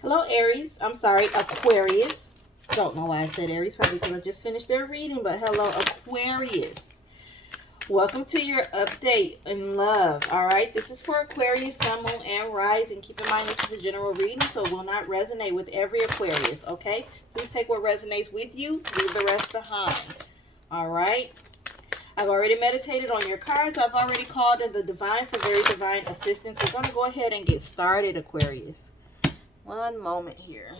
Hello, Aries. I'm sorry, Aquarius. Don't know why I said Aries, probably because I just finished their reading, but hello, Aquarius. Welcome to your update in love. All right, this is for Aquarius, Sun, Moon, and Rising. Keep in mind this is a general reading, so it will not resonate with every Aquarius, okay? Please take what resonates with you, leave the rest behind. All right. I've already meditated on your cards. I've already called in the divine for very divine assistance. We're going to go ahead and get started, Aquarius. One moment here.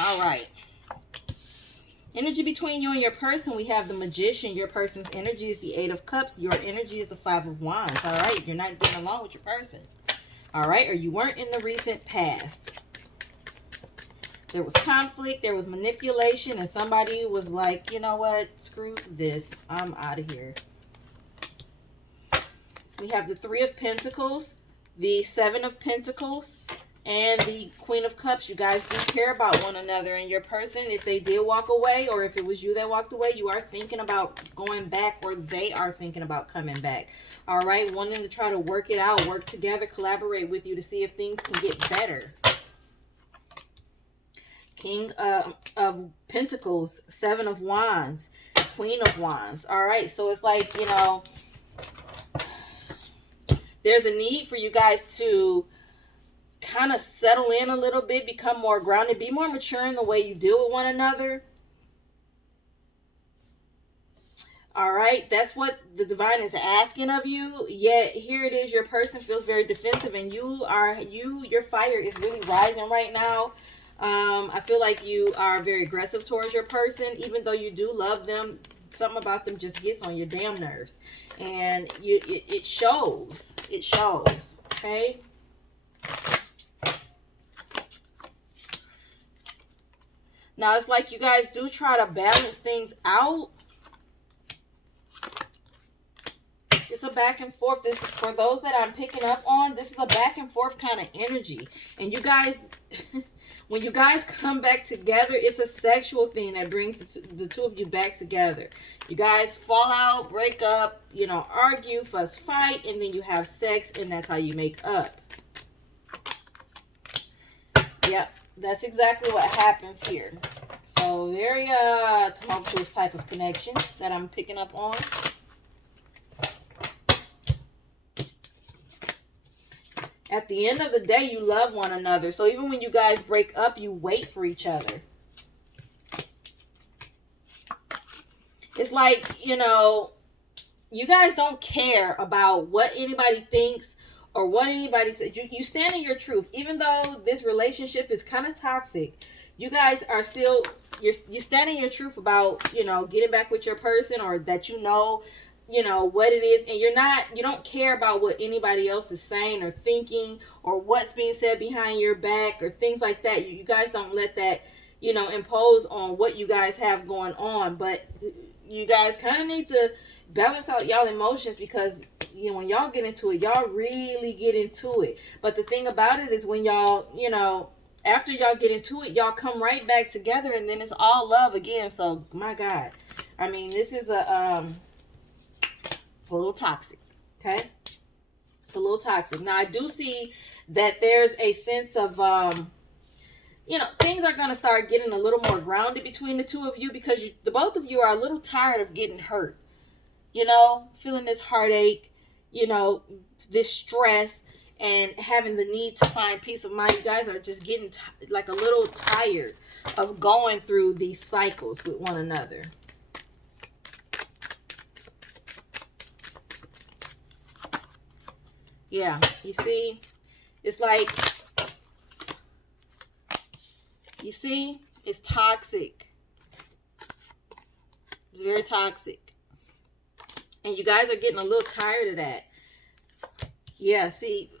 All right. Energy between you and your person, we have the Magician. Your person's energy is the Eight of Cups. Your energy is the Five of Wands. All right. You're not getting along with your person. All right. Or you weren't in the recent past. There was conflict. There was manipulation. And somebody was like, you know what? Screw this. I'm out of here. We have the Three of Pentacles, the Seven of Pentacles, and the Queen of Cups. You guys do care about one another, and your person, if they did walk away, or if it was you that walked away, you are thinking about going back, or they are thinking about coming back. All right, wanting to try to work it out, work together, collaborate with you to see if things can get better. King of Pentacles, Seven of Wands, Queen of Wands. All right, so it's like, you know, there's a need for you guys to kind of settle in a little bit, become more grounded, be more mature in the way you deal with one another. All right, that's what the divine is asking of you. Yet here it is, your person feels very defensive, and your fire is really rising right now. I feel like you are very aggressive towards your person, even though you do love them. Something about them just gets on your damn nerves, and it shows. It shows. Okay. Now it's like you guys do try to balance things out. It's a back and forth. This is for those that I'm picking up on. This is a back and forth kind of energy, and you guys. When you guys come back together, it's a sexual thing that brings the two of you back together. You guys fall out, break up, you know, argue, fuss, fight, and then you have sex, and that's how you make up. Yep, that's exactly what happens here. So very tumultuous type of connection that I'm picking up on. At the end of the day, you love one another. So even when you guys break up, you wait for each other. It's like, you know, you guys don't care about what anybody thinks or what anybody says. You stand in your truth. Even though this relationship is kind of toxic, you guys are still, you stand in your truth about, you know, getting back with your person, or that you know what it is, and you don't care about what anybody else is saying or thinking, or what's being said behind your back or things like that. You guys don't let that, you know, impose on what you guys have going on. But you guys kind of need to balance out y'all emotions, because, you know, when y'all get into it, y'all really get into it. But the thing about it is, when y'all, you know, after y'all get into it, y'all come right back together, and then it's all love again. So my God, I mean, this is it's a little toxic, okay? It's a little toxic. Now, I do see that there's a sense of, you know, things are going to start getting a little more grounded between the two of you, because the both of you are a little tired of getting hurt. You know, feeling this heartache, you know, this stress, and having the need to find peace of mind. You guys are just getting like a little tired of going through these cycles with one another. Yeah, you see, it's like, you see, it's toxic. It's very toxic. And you guys are getting a little tired of that. Yeah, see,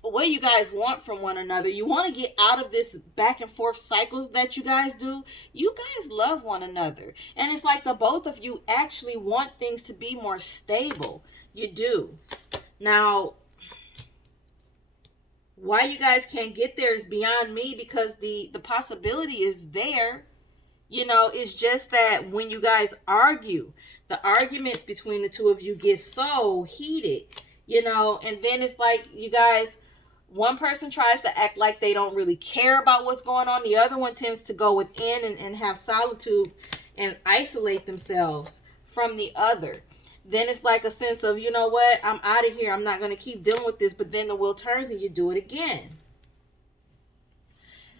what you guys want from one another, you want to get out of this back and forth cycles that you guys do. You guys love one another. And it's like the both of you actually want things to be more stable. You do. Now, why you guys can't get there is beyond me, because the possibility is there. You know, it's just that when you guys argue, the arguments between the two of you get so heated, you know, and then it's like you guys, one person tries to act like they don't really care about what's going on. The other one tends to go within and have solitude and isolate themselves from the other. Then it's like a sense of, you know what, I'm out of here. I'm not going to keep dealing with this. But then the wheel turns and you do it again.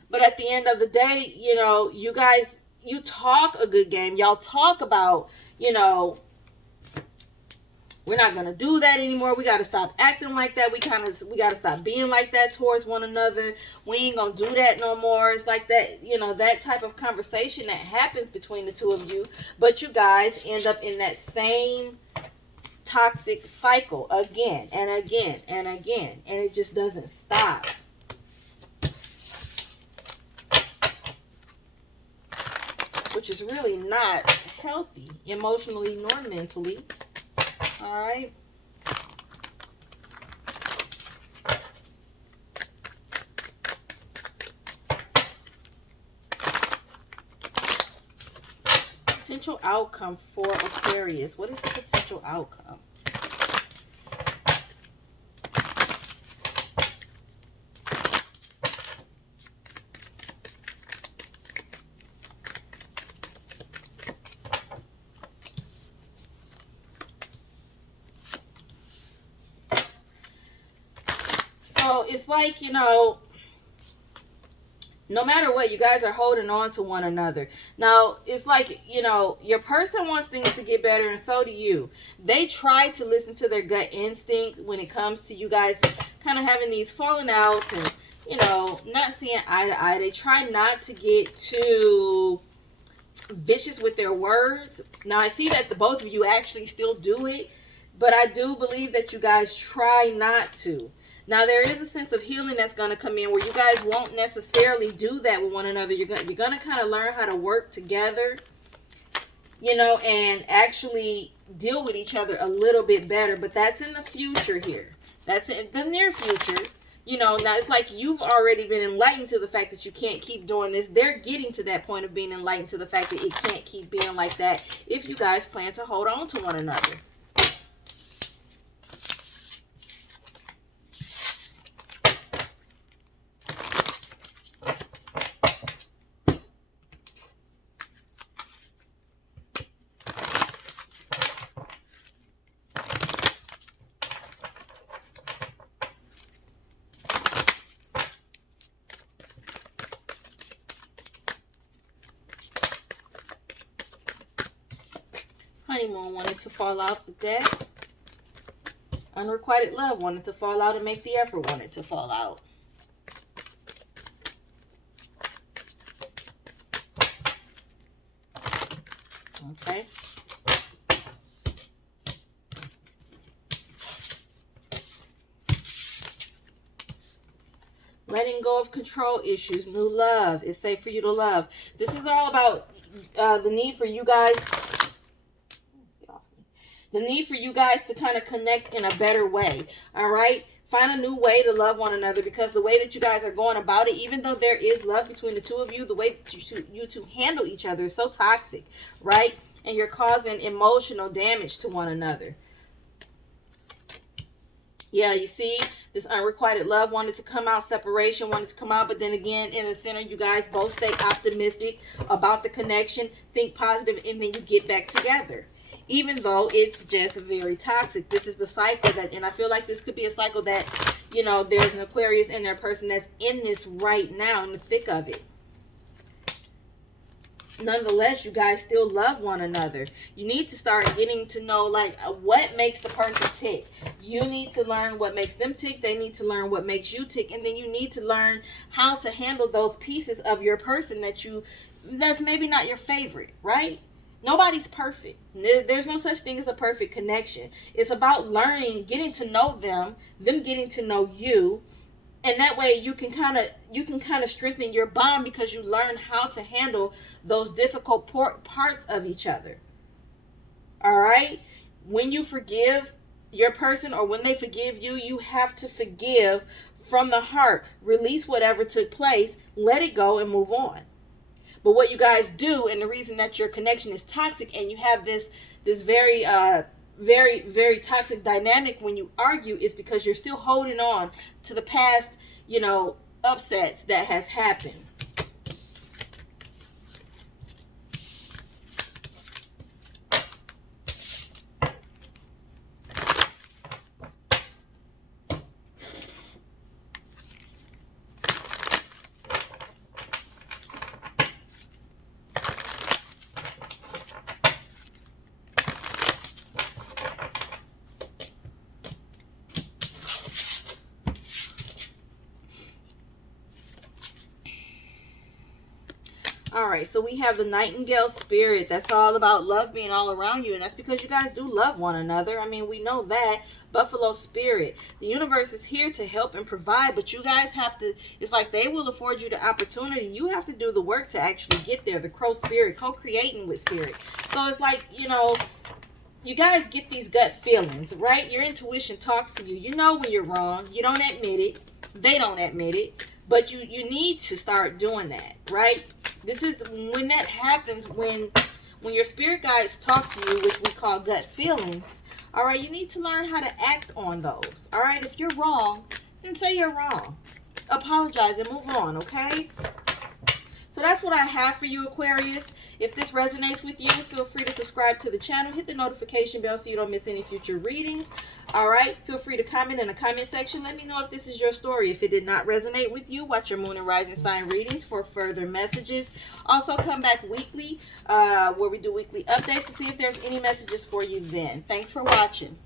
But at the end of the day, you know, you guys, you talk a good game. Y'all talk about, you know, we're not going to do that anymore. We got to stop acting like that. We got to stop being like that towards one another. We ain't going to do that no more. It's like that, you know, that type of conversation that happens between the two of you. But you guys end up in that same toxic cycle again and again and again. And it just doesn't stop. Which is really not healthy emotionally nor mentally. All right. Potential outcome for Aquarius. What is the potential outcome? So it's like, you know, no matter what, you guys are holding on to one another. Now, it's like, you know, your person wants things to get better, and so do you. They try to listen to their gut instinct when it comes to you guys kind of having these falling outs and, you know, not seeing eye to eye. They try not to get too vicious with their words. Now, I see that the both of you actually still do it, but I do believe that you guys try not to. Now, there is a sense of healing that's going to come in where you guys won't necessarily do that with one another. You're going to kind of learn how to work together, you know, and actually deal with each other a little bit better. But that's in the future here. That's in the near future. You know, now it's like you've already been enlightened to the fact that you can't keep doing this. They're getting to that point of being enlightened to the fact that it can't keep being like that if you guys plan to hold on to one another. Honeymoon wanted to fall out the deck. Unrequited love wanted to fall out and make the effort wanted to fall out. Okay. Letting go of control issues. New love. It's safe for you to love. This is all about the need for you guys. The need for you guys to kind of connect in a better way. All right. Find a new way to love one another, because the way that you guys are going about it, even though there is love between the two of you, the way that you two handle each other is so toxic, right? And you're causing emotional damage to one another. Yeah, you see, this unrequited love wanted to come out, separation wanted to come out, but then again, in the center, you guys both stay optimistic about the connection, think positive, and then you get back together. Even though it's just very toxic. This is the cycle that, and I feel like this could be a cycle that, you know, there's an Aquarius in their person that's in this right now, in the thick of it. Nonetheless, you guys still love one another. You need to start getting to know, like, what makes the person tick. You need to learn what makes them tick. They need to learn what makes you tick. And then you need to learn how to handle those pieces of your person that's maybe not your favorite, right? Nobody's perfect. There's no such thing as a perfect connection. It's about learning, getting to know them getting to know you, and that way you can kind of strengthen your bond, because you learn how to handle those difficult parts of each other. All right? When you forgive your person, or when they forgive you, you have to forgive from the heart. Release whatever took place, let it go, and move on. But what you guys do, and the reason that your connection is toxic, and you have this very very toxic dynamic when you argue, is because you're still holding on to the past, you know, upsets that has happened. All right, so we have the Nightingale spirit. That's all about love being all around you, and that's because you guys do love one another. I mean, we know that. Buffalo spirit. The universe is here to help and provide, but you guys have to, it's like they will afford you the opportunity. You have to do the work to actually get there. The Crow spirit, co-creating with spirit. So it's like, you know, you guys get these gut feelings, right? Your intuition talks to you. You know when you're wrong. You don't admit it. They don't admit it. But you need to start doing that, right? This is when that happens, when your spirit guides talk to you, which we call gut feelings. All right, you need to learn how to act on those. All right, if you're wrong, then say you're wrong. Apologize and move on, okay? So that's what I have for you, Aquarius. If this resonates with you, feel free to subscribe to the channel. Hit the notification bell so you don't miss any future readings. All right. Feel free to comment in the comment section. Let me know if this is your story. If it did not resonate with you, watch your moon and rising sign readings for further messages. Also, come back weekly where we do weekly updates to see if there's any messages for you then. Thanks for watching.